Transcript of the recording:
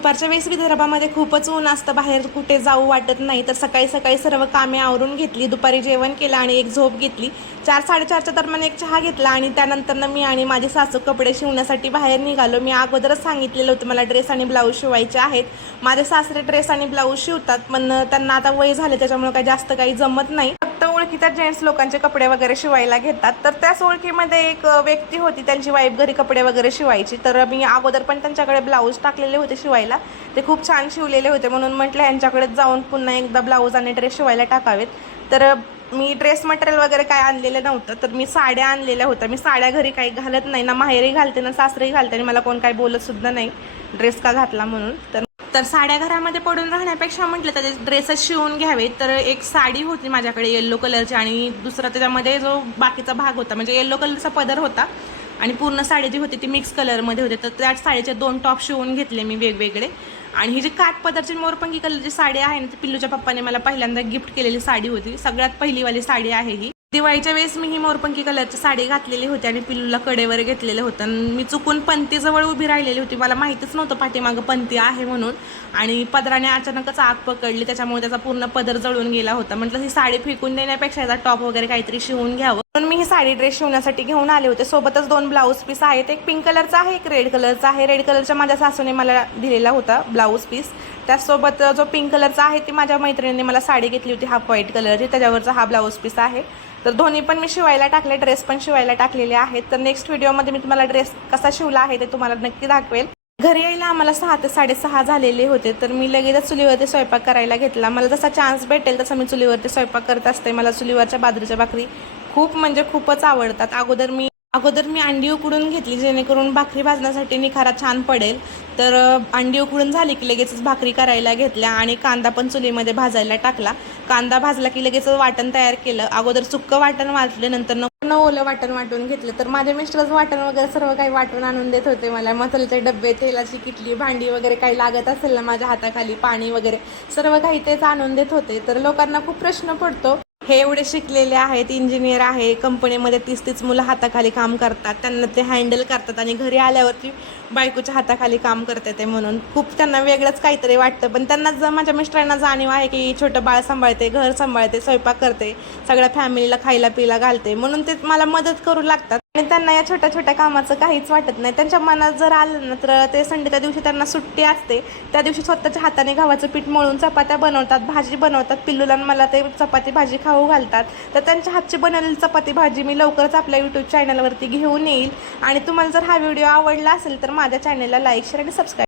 दुपारच्या वेळेस विदर्भामध्ये खूपच ऊन असतं, बाहेर कुठे जाऊ वाटत नाही. तर सकाळी सकाळी सर्व कामे आवरून घेतली, दुपारी जेवण केलं आणि एक झोप घेतली. 4-4:30च्या दरम्यान एक चहा घेतला आणि त्यानंतर मी आणि माझी सासू कपडे शिवण्यासाठी बाहेर निघालो. मी अगोदरच सांगितलेलं होतं मला ड्रेस आणि ब्लाऊज शिवायचे आहेत. माझे सासरे ड्रेस आणि ब्लाऊज शिवतात, पण त्यांना आता वय झाले त्याच्यामुळे काही जास्त काही जमत नाही. फक्त ओळखीच्या जेंट्स लोकांचे कपडे वगैरे शिवायला घेतात. तर त्याच ओळखीमध्ये एक व्यक्ती होती, त्यांची वाईफ घरी कपडे वगैरे शिवायची. तर मी अगोदर पण त्यांच्याकडे ब्लाऊज टाकलेले होते शिवायला, ते खूप छान शिवलेले होते. म्हणून म्हटलं यांच्याकडे जाऊन पुन्हा एकदा ब्लाऊज आणि ड्रेस शिवायला टाकावेत. तर मी ड्रेस मटेरियल वगैरे काय आणलेलं नव्हतं, तर मी साड्या आणलेल्या होत्या. मी साड्या घरी काही घालत नाही, ना माहेरी घालते ना सासरी घालते, आणि मला कोण काही बोलत सुद्धा नाही ड्रेस का घातला म्हणून. तर साड्या घरामध्ये पडून राहण्यापेक्षा म्हटलं तर ड्रेसेस शिवून घ्यावे. तर एक साडी होती माझ्याकडे येल्लो कलरची, आणि दुसरा त्याच्यामध्ये जो बाकीचा भाग होता म्हणजे येल्लो कलरचा पदर होता आणि पूर्ण साडी जी होती ती मिक्स कलरमध्ये होते. तर त्या साडीचे 2 टॉप शिवून घेतले मी वेगवेगळे. आणि ही जी काठ पदरची मोरपंखी कलरची साडी आहे ना, ती पिल्लूच्या पप्पाने मला पहिल्यांदा गिफ्ट केलेली साडी होती. सगळ्यात पहिलीवाली साडी आहे ही. दिवाळीच्या वेळेस मी ही मोरपंखी कलरची साडी घातलेली होती आणि पिल्लूला कडेवर घेतलेलं होतं. मी चुकून पंतीजवळ उभी राहिलेली होती, मला माहितीच नव्हतं पाठीमागं पंती आहे म्हणून, आणि पदराने अचानकच आग पकडली, त्याच्यामुळे त्याचा पूर्ण पदर जळून गेला होता. म्हटलं ही साडी फेकून देण्यापेक्षा याचा टॉप वगैरे काहीतरी शिवून घ्यावं, म्हणून मी ही साडी ड्रेस शिवण्यासाठी घेऊन आले होते. सोबतच 2 ब्लाऊज पीस आहेत, एक पिंक कलरचा आहे, एक रेड कलरचा आहे. रेड कलरच्या माझ्या सासूने मला दिलेला होता ब्लाऊज पीस. त्याचसोबत जो पिंक कलरचा आहे ती माझ्या मैत्रिणीने मला साडी घेतली होती हाफ व्हाईट कलरची, त्याच्यावरचा हा ब्लाऊज पीस आहे. तर दोन्ही पण मी शिवायला टाकले, ड्रेस पण शिवायला टाकलेले आहेत. तर नेक्स्ट व्हिडिओमध्ये मी तुम्हाला ड्रेस कसा शिवला आहे ते तुम्हाला नक्की दाखवेल. घरी यायला आम्हाला 6 ते 6:30 झालेले होते. तर मी लगेचच चुलीवरती स्वयंपाक करायला घेतला. मला जसा चान्स भेटेल तसं मी चुलीवरती स्वयंपाक करत असते. मला चुलीवरच्या बाजरीच्या भाकरी खूप म्हणजे खूपच आवडतात. अगोदर मी अंडी उकडून घेतली, जेणेकरून भाकरी भाजण्यासाठी निखारा छान पडेल. तर अंडी उकडून झाली की लगेचच भाकरी करायला घेतल्या आणि कांदा पण चुलीमध्ये भाजायला टाकला. कांदा भाजला की लगेच वाटण तयार केलं. अगोदर सुक्कं वाटण वाटलं, नंतर ओलं वाटण वाटून घेतलं. तर माझे मिस्टरच वाटण वगैरे सर्व काही वाटून आणून देत होते मला. मसाल्याचे डब्बे, तेलाची किटली, भांडी वगैरे काही लागत असेल ना माझ्या हाताखाली, पाणी वगैरे सर्व काही तेच आणून देत होते. तर लोकांना खूप प्रश्न पडतो, हे एवढे शिकलेले आहेत, इंजिनियर आहे, कंपनीमध्ये 30-30 मुलं हाताखाली काम करतात, त्यांना ते हँडल करतात, आणि घरी आल्यावरती बायकोच्या हाताखाली काम करते ते, म्हणून खूप त्यांना वेगळंच काहीतरी वाटतं. पण त्यांना माझ्या मिस्टरांना जाणीव आहे की छोटं बाळ सांभाळते, घर सांभाळते, स्वयंपाक करते, सगळ्या फॅमिलीला खायला पिला घालते, म्हणून ते मला मदत करू लागतात. आणि त्यांना या छोट्या छोट्या कामाचं काहीच वाटत नाही. त्यांच्या मनात जर आलं ना तर ते संडेच्या दिवशी त्यांना सुट्टी असते, त्या दिवशी स्वतःच्या हाताने गव्हाचं पीठ मळून चपात्या बनवतात, भाजी बनवतात, पिल्लूला मला ते चपाती भाजी खाऊ घालतात. तर त्यांच्या हातची बनवलेली चपाती भाजी मी लवकरच आपल्या यूट्यूब चॅनलवरती घेऊन येईल. आणि तुम्हाला जर हा व्हिडिओ आवडला असेल तर माझ्या चॅनलला लाईक, शेअर आणि सबस्क्राईब